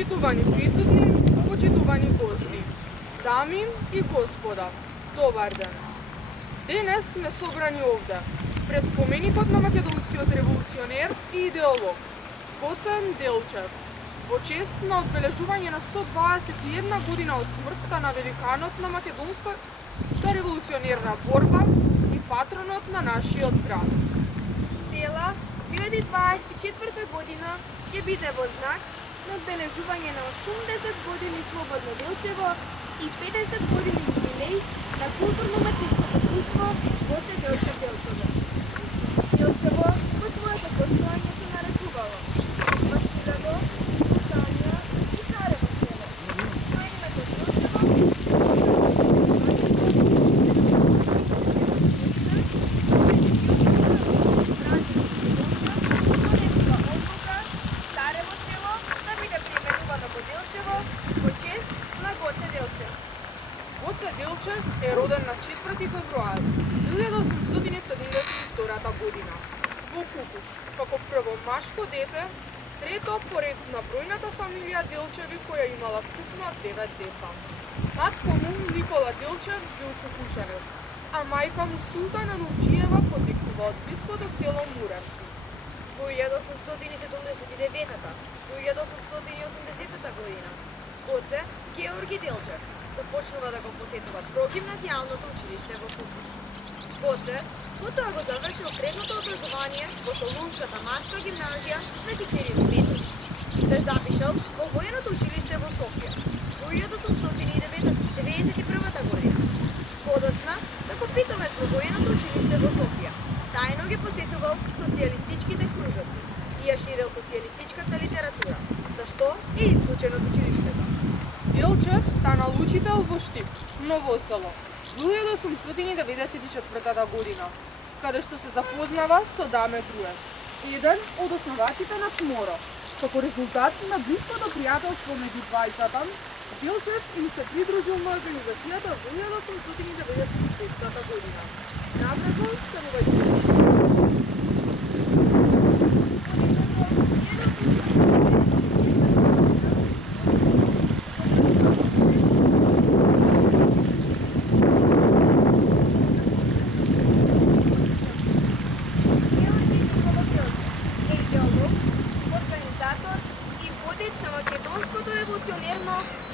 Почитувани присутни, почитувани гости, дами и господа, добар ден. Денес сме собрани овде, пред споменикот на македонскиот револуционер и идеолог, Гоце Делчев, во чест на одбележување на 121 година од смртта на великанот на македонската револуционерна борба и патронот на нашиот град. Цела 2024 година ќе биде во знак на одбележување на 80 години слободно Делчево и 50 години юбилеј на културно-уметничкото друштво Гоце Делчев Делчево. Делчево во своето постојање се нарекувало Мастираго, Сутанија и Царево село. На името Делчево Царево село да биде преименувано во Делчево во чест на Гоце Делчев. Гоце Делчев е роден на 4 февруари 1872 година во Кукуш, како прво машко дете, трето поред на бројната фамилија Делчеви која имала вкупно 9 деца. Татко му Никола Делчев бил кукушанец, а мајка му Султана Нурџиева потекнува од блиското село Муравци. Во 1879-та, во 1880-та година, Гоце Георги Делчев започнува да го посетува прогимназијалното училиште во Кукуш. Гоце потоа го завршил средното образование во Солунската машка гимназија Свети Кирил Методи и се запишал во военото училиште во Софија во 1891 година. Подоцна, како питомец во военото училиште во Софија, тајно ги посетувал социјалистичките кружоци и ја ширил социјалистичката литература, зашто е исклучен од училиштето. Делчев станал учител во Штип, Ново село, во 1894 година, каде што се запознава со Даме Груев, еден од основачите на ТМОРО. Како резултат на блиското пријателство меѓу двајцата, Делчев им се придружил на организацијата во 1895 година. Набрзо станувајќи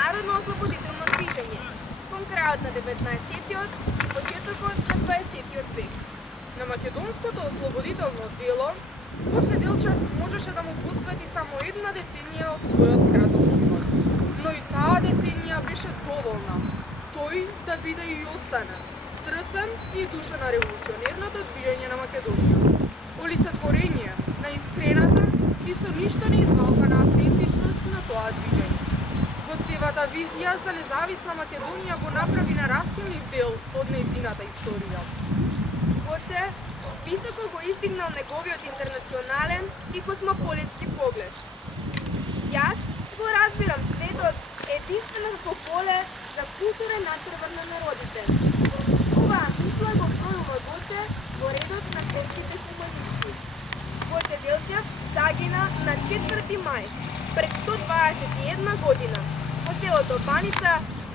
народно-ослободително движење, кон крајот на 19-тиот и почетокот на 20-тиот век. На македонското ослободително дело, Гоце Делчев можеше да му посвети само една деценија од својот краток живот. Но и таа деценија беше доволна тој да биде и остане срцем и душа на револуционерното движење на Македонија. Олицетворение на искрената и со ништо неизвалкана автентичност на тоа движење. Гоцевата визија за независна Македонија го направи нераскинлив дел од нејзината историја. Гоце високо го издигнал неговиот интернационален и космополитски поглед. Јас го разбирам светот единствено како поле за културен натпревар на народите. Оваа мисла го вгонува Гоце во редот на светските хуманисти. Гоце Делчев загина на 4 мај пред 121 година во селото Баница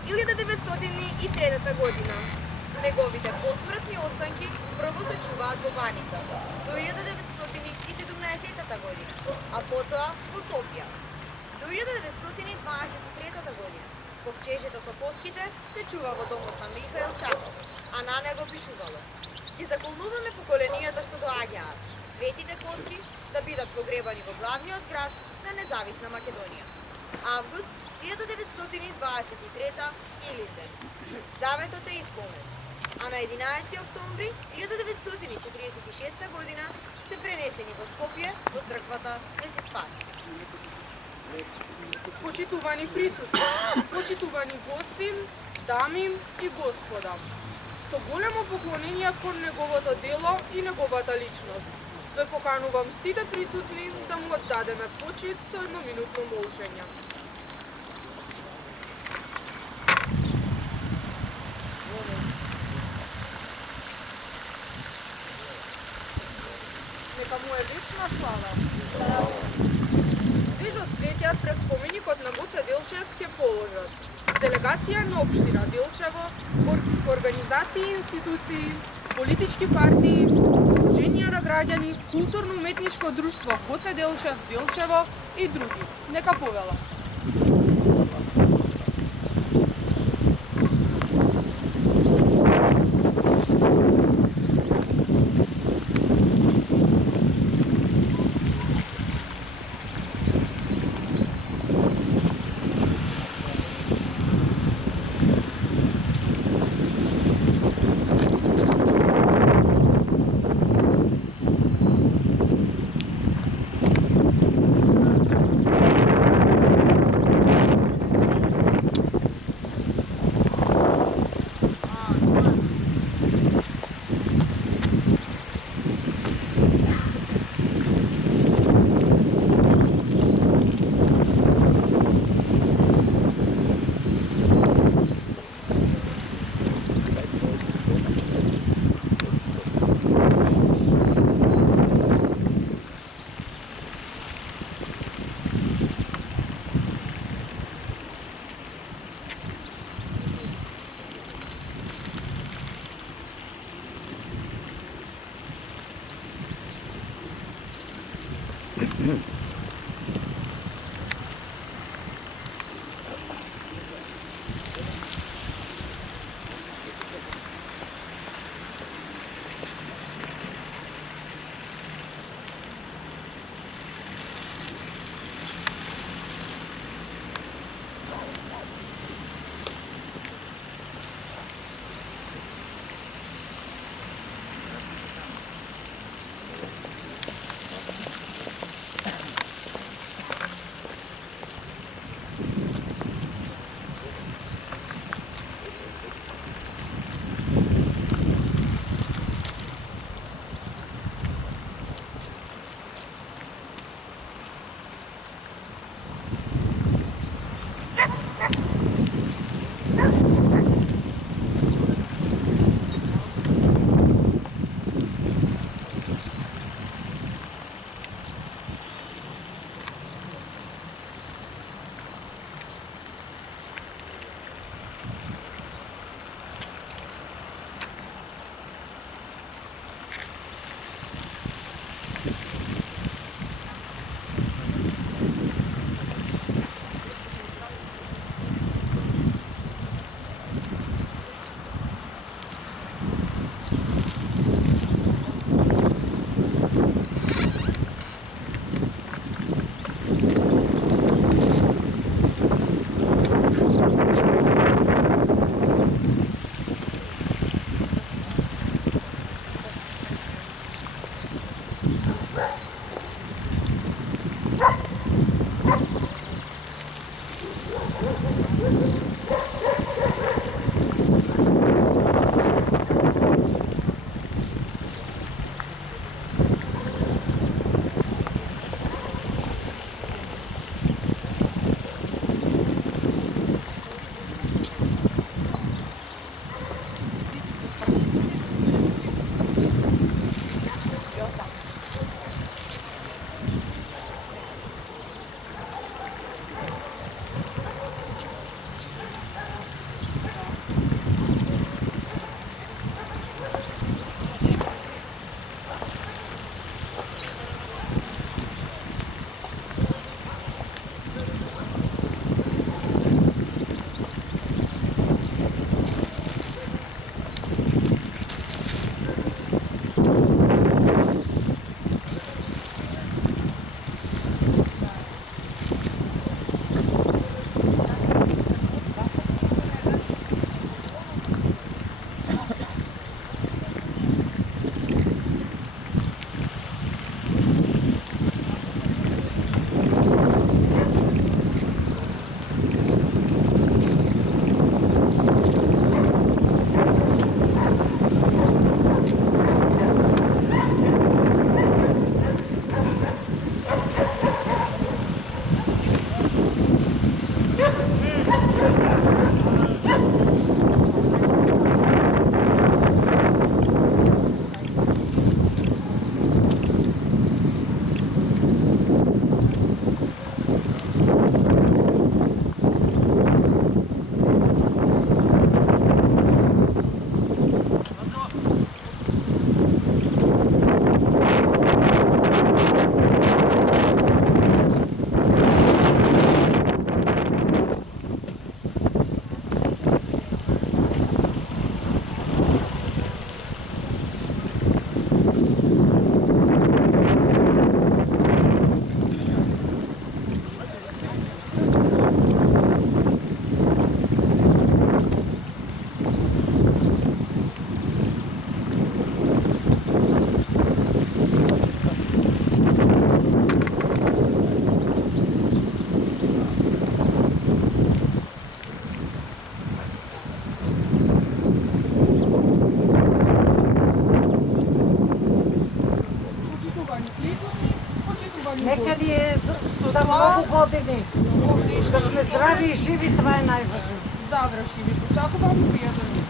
1903 година. Неговите посмртни останки прво се чуваат во Баница до 1917 година, а потоа во Софија. До 1923 година ковчежето со коските се чува во домот на Михаел Чаков, а на него пишувало: ги заколнуваме поколенијата што доаѓаат, светите коски да бидат погребани во главниот град на независна Македонија. Август 1923 Илинден. Заветот е исполнет, а на 11 октомври 1946 година се пренесени во Скопје во црквата Свети Спас. Почитувани присутни, почитувани гости, дами и господа, со големо поклонение кон неговото дело и неговата личност, да поканувам сите присутни да му оддадеме почит со едноминутно молчење. Нека му е вечна слава. Свежот цвеќе пред споменикот на Делчев ќе положат делегација на општина Делчево, организации и институции, политички партии, сдруженија на граѓани, културно-уметничко друштво Гоце Делчев, Делчево и други. Нека повела. Много години. Да сме здрави и живи, това е най-важно. Заврши, вижте, всяко вам приятели.